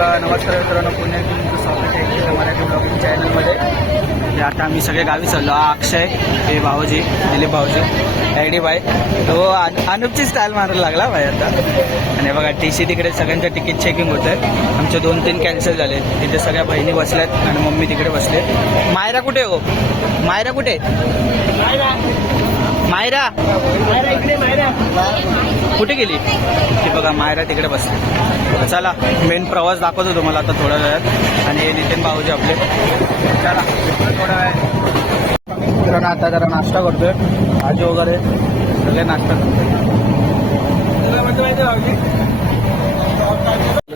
नमस्कार मित्रांनो पुन्हा तुमचं स्वागत आहे एकदा मराठी ब्लॉगिंग चॅनलमध्ये म्हणजे आता आम्ही सगळे गावी चाललो. हा अक्षय हे भाऊजी दिलीप भाऊजी आयडी बाय. तो अन- अनुपची स्टाईल मारायला लागला भाई आता. आणि बघा टी सी तिकडे सगळ्यांचं तिकीट चेकिंग होतं आहे आमचे दोन तीन कॅन्सल झाले. तिथे सगळ्या बहिणी बसल्यात आणि मम्मी तिकडे बसले. मायरा कुठे हो? मायरा कुठे मायरा मायरा. कुठे गेली? ती बघा मायरा तिकडे बसली. चला मेन प्रवास दाखवतो तुम्हाला आता थोड्या वेळात. आणि नितीन भाऊजी आपले. चला थोडा वेळ. आता जरा नाश्ता करतोय. भाजी वगैरे सगळे नाश्ता करतोय.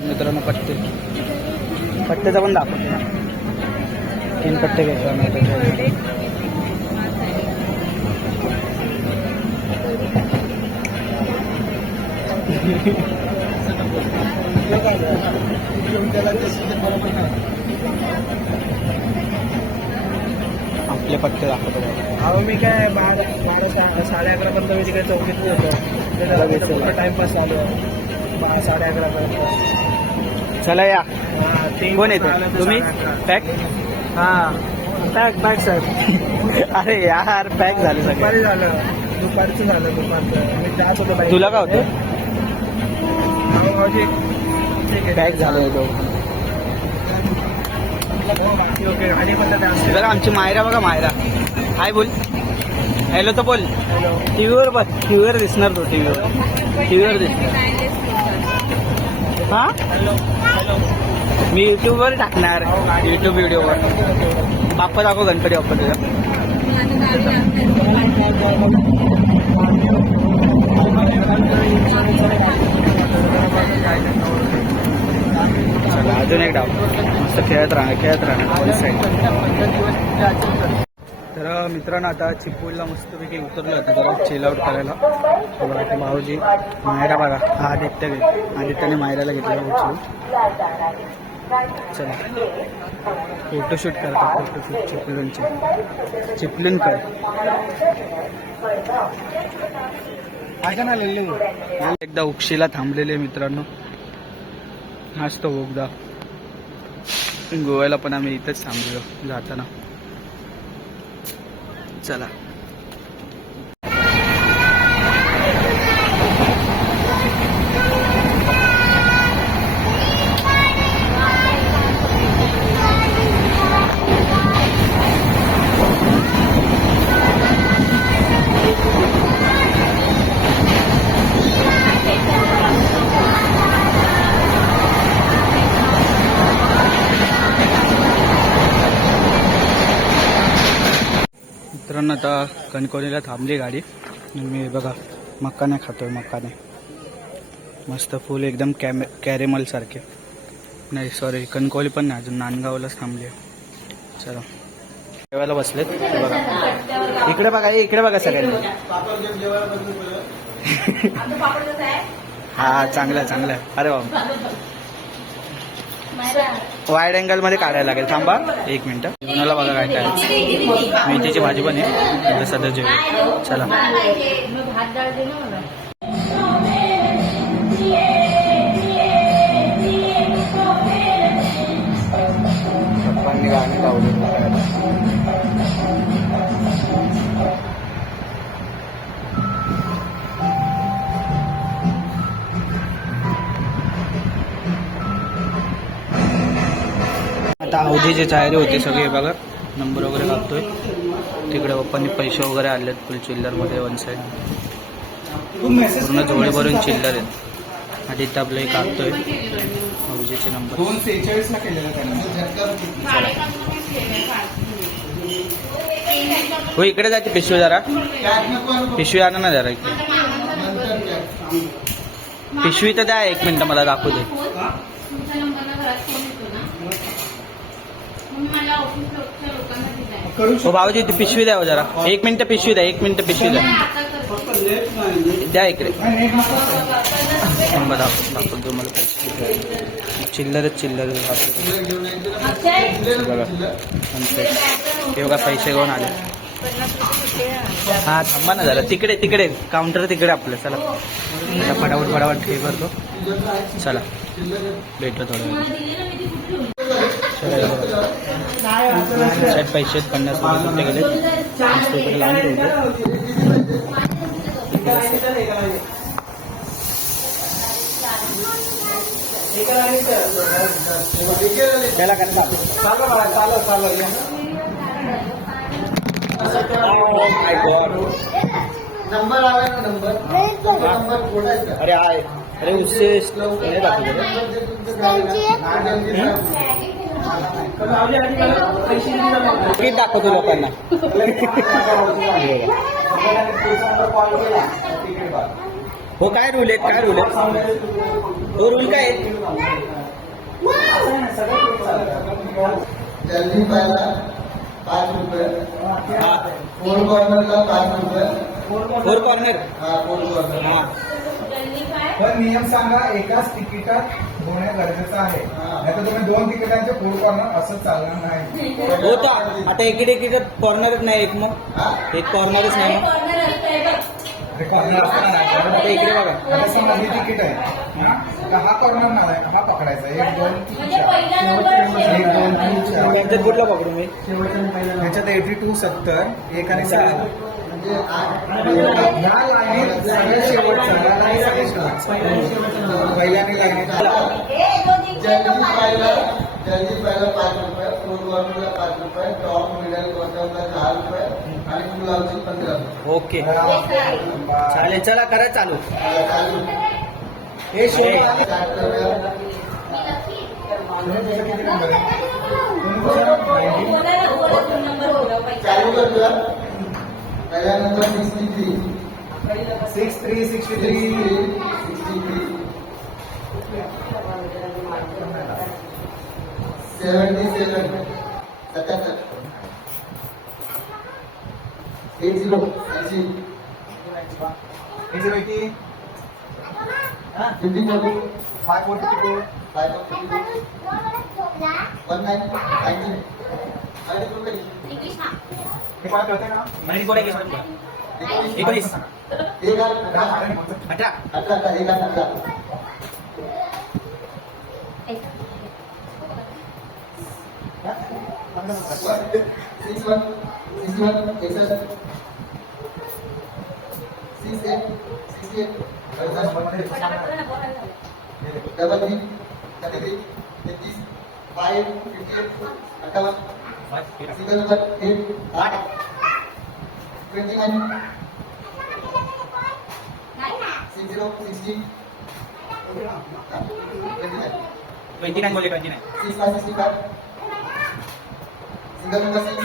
मित्रांनो पट्टे. पट्ट्याचा पण दाखवतो. तीन पट्टे घ्यायचे आपले पट्टे दाखवतो. अहो मी काय बारा साडे अकरा पर्यंत मी तिकडे चौकीत होतो. टाइमपास आहे. बारा साडे अकरा पर्यंत. चला या. कोण येते तुम्ही? साडे. पॅक हा. पॅक पॅक सर अरे यार पॅक झाले दुपारी झालं. दुपारचं झालं दुपारचं. मी जात होतो बाईक तुला काय होतं अहो, भाऊजी ठीक आहे पॅक झालं बघा आमची मायरा बघा मायरा. हाय बोल. हॅलो तर बोल. टीव्हीवर बघ. टीव्हीवर दिसणार तो टीव्हीवर टीव्हीवर दिसणार. हा? मी युट्यूबवर टाकणार. युट्यूब व्हिडिओवर बाप्पा दाखव गणपती बाप्पा तुझा. चला अजून एक डाव. मस्त खेळत राहणार खेळत राहणार तर मित्रांनो आता चिपळूणला मस्तपैकी उतरलो होतं जरा चिल आउट करायला. बघा ते भाऊजी मायरा बघा हा आदित्य घे आदित्यने मायराला घेतलं उचलून. चला. फोटोशूट करतात फोटोशूट चिपळूणचे. चिपळूणकर. एकदा उक्षीला थांबलेले मित्रांनो. हाच तो बोगदा. गोव्याला पण आम्ही इथंच थांबलेलो जाताना. चला. मित्रांनो आता कणकवलीला थांबली गाडी. मी बघा मक्काने खातोय मक्काने. मस्त फुल एकदम कॅमे कॅरेमल सारखे. नाही सॉरी कणकवली पण नाही अजून नांदगावलाच थांबली चला. जेवायला बसलेत. बघा. इकडे बघा इकडे बघा सगळ्यांनी. हा चांगलं आहे चांगलं आहे. अरे बाबा. वाईड अँगलमध्ये काढायला लागेल. थांबा. एक मिनिट. जेवणाला बघा काय काय मेथीची भाजी पण आहे. आता सध्या जेवण चला. आता अवधीचे चायरे होते सगळे बघा. नंबर वगैरे लागतोय तिकडे पप्पांनी पैसे वगैरे आणलेत फुल चिल्लरमध्ये वन साईड पूर्ण जोडे भरून चिल्लर आहेत. आणि इथं आपलं एक आणतोय अवधीचे नंबर त्यांना. हो इकडे जाते पिशवी जरा. पिशवी आणा ना जरा इकडे. पिशवी तर द्या एक मिनिट मला दाखवू दे तुमच्या नंबरला घरात फोन येतो ना मग मला ऑफिसच्या लोकांना दिलाय करू हो भाऊजी ती पिशवी द्या हो जरा. एक मिनिट पिशवी द्या एक मिनिट पिशवी द्या. द्या इकडे. मला पैसे चिल्लरच चिल्लर. बघा हे बघा पैसे घेऊन आले. हा थांबा ना जरा. तिकडे तिकडे. काउंटर तिकडे आपलं. चला. फटाफट फटाफट हे करतो. चला. भेटलं थोडं तुम्हाला दिली ना मी ती कुठे ठेवली? साठ पैसे पन्नास रुपये गेले रुपये लावून त्याला काय. नंबर आला ना नंबर नंबर अरे आहे अरे उससे नाही दाखवलं किती दाखवतो लोकांना. हो काय रूल आहेत काय रूल आहेत? हो रूल काय आहे? जल्दी पाहिला पाच रुपये. हा. फोर कॉर्नरला पाच रुपये. फोर कॉर्नर हा फोर कॉर्नर हा? पण नियम सांगा एकाच तिकिटात होणे गरजेचं आहे. नाही तर तुम्ही दोन तिकिटांचे फूड कॉर्नर असं चालणार नाही. होता आता इकडे इकडे कॉर्नरच नाही एक मग. एक कॉर्नरच नाही मग कॉर्नर असतंय बघ. ते कॉर्नर असताना नाही आता करायचं. इकडे बघा. आता समजा ही तिकीट आहे हा? हा कॉर्नर नाही हा पकडायचा एक दोन तीन म्हणजे चार पहिला नंबर एक दोन तीन चार. त्यांच्यात कुठला पकडू मी? त्याच्यात एटी टू सत्तर एक आणि सहा. म्हणजे आठ ह्या लाईनीत सगळ्यात शेवटचं ह्या लाईनीत सगळ्यात शेवटचं पहिल्याने दोन तीन चार जल्दी पाच. पाहिला. जल्दी पाहिला पाच रुपये. फोर कॉर्नरला पाच रुपये. टॉप मिडल बॉटमला दहा रुपये. ओके. चालेल चला करा चालू. हे पहिला number sixty three six three sixty three sixty three seventy seven सत्याहत्तर एट झिरो ऐंशी eighty eighty fifty four five forty two five fifty one nine ninety आणि रुपये इंग्लिश ना. हे कोणा कळतंय का महिनी कोणा घेतलं एकोणीस अठरा अठरा अठरा एक अठरा सिक्स वन सिक्स वन एकसष्ट सिक्स एट सिक्स एट अडुसष्ट पटापट बोला ना, बोला ना. डबल थ्री थर्टी थ्री तेहतीस फाईव्ह फिफ्टी एट अठ्ठावन्न सिंगल नंबर एट आठ ट्वेंटी नाईन नाही ना. Six zero sixty twenty nine बोलले twenty nine six five sixty five single number six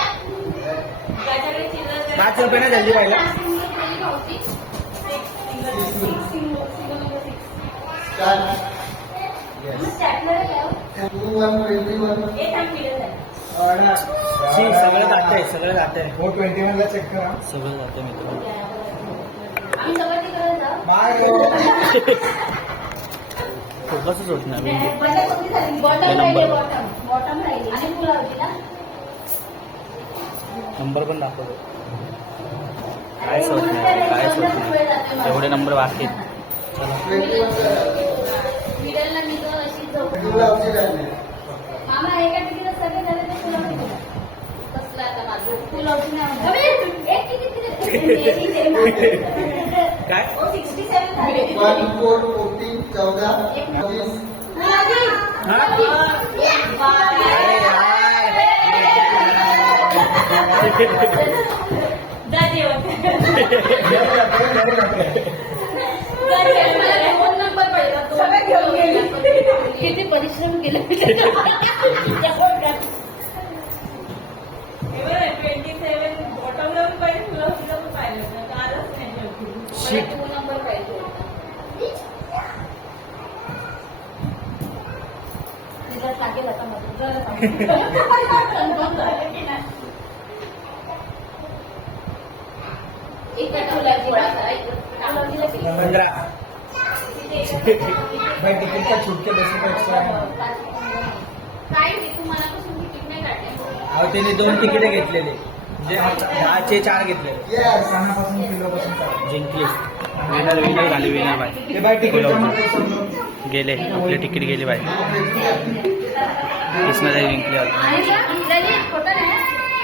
पाच रुपये ना जल्दी पाहिलं एक थांब मिळत आहे. सगळं जातंय सगळं जातंय हो ट्वेंटी वन ला चेक करा सगळं मित्र सगळं तिकडे जाऊ. बाय फोकसच होत नाही? नंबर पण दाखवतो कायच होत नाही कायच होत नाही एवढे नंबर बाकी आहेत. चला ट्वेंटी वन मिडलला मी तर अशी झोप. टूला औषध आहे मामा एका तिकीटात सगळे झाले ते फुलं होती तुला. कसलं आता माझं? फुलं होती ना म्हणून. अबे, एक तिकीट दिलं. काय ओ, 67 झाले. वन फोर फोर्टीन चौदा किती परिश्रम केले ट्वेंटी सेवन बॉटमला पाहिजे तुला सुद्धा पाहिजे होतं. कालच नाही नंबर पाहिजे. तिला लागेल आता मध्ये. भाई तिकीट का छूट के दस रुपये एक्स्ट्रा आहे. काय ते तुम्हाला पासून तिकीट नाही काढले? अहो त्याने दोन तिकीटे घेतलेले. म्हणजे दहाचे चार घेतलेले. येस कानापासून किलोपासून चालू. जिंकले विनर विनर झाले विनर बाय हे बाय तिकीट जमा गेले आपले तिकीट गेले बाय कृष्णाताई जिंकले आता. आणि का? इंद्राजी खोटं नाही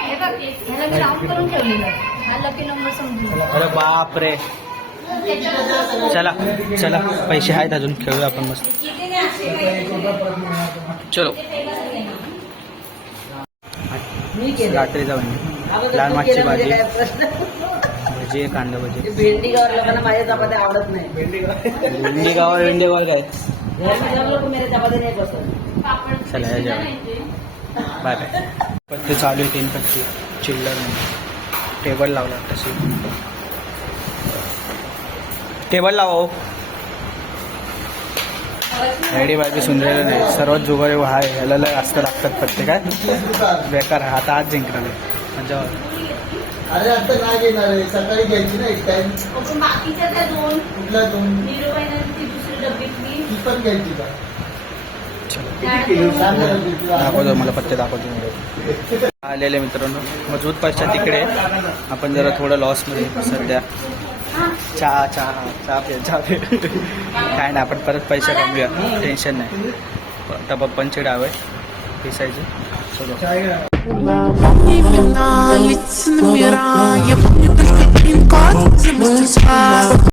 हे बघ ह्याला मी राऊंड करून ठेवलेलं हा लकी नंबर समजून. अरे बाप रे. चला चला. पैसे आहेत अजून खेळूया आपण मस्त. चलो. रात्री जाऊन लाल मागची भाजी. भजी कांदा भजी. भेंडी गावाला लोकांना माझ्या चपात्या आवडत नाही भेंडी गावा भेंडी गावाला काय? चला, या जेवण. Bye bye. पत्ते चालू आहे तीन पत्ते. चिल्लर टेबल लावला तशी. टेबल लावा हो रेडी बाय सुंदर नाही सर्वात जुगारी हाय. ह्याला लय जास्त लागतात पत्ते काय बेकार आहे. आता आज जिंकणार वाटते. अरे आता नाही घेणार आहे? सकाळी घ्यायची ना एक टाइम पण बाकीच्या त्या दोन. कुठला दोन? निरूबाईनं ती पण घ्यायची का? दाखवतो मला पत्ते दाखवतो. आलेले मित्रांनो मजबूत पैसा तिकडे आपण जरा थोडं लॉसमध्ये सध्या. चहा चहा चहा पे चहा पे काय नाही आपण परत पैसे कमवूया. टेन्शन नाही. आता पप्पांचे डाव आहे. पिसायचे. चलो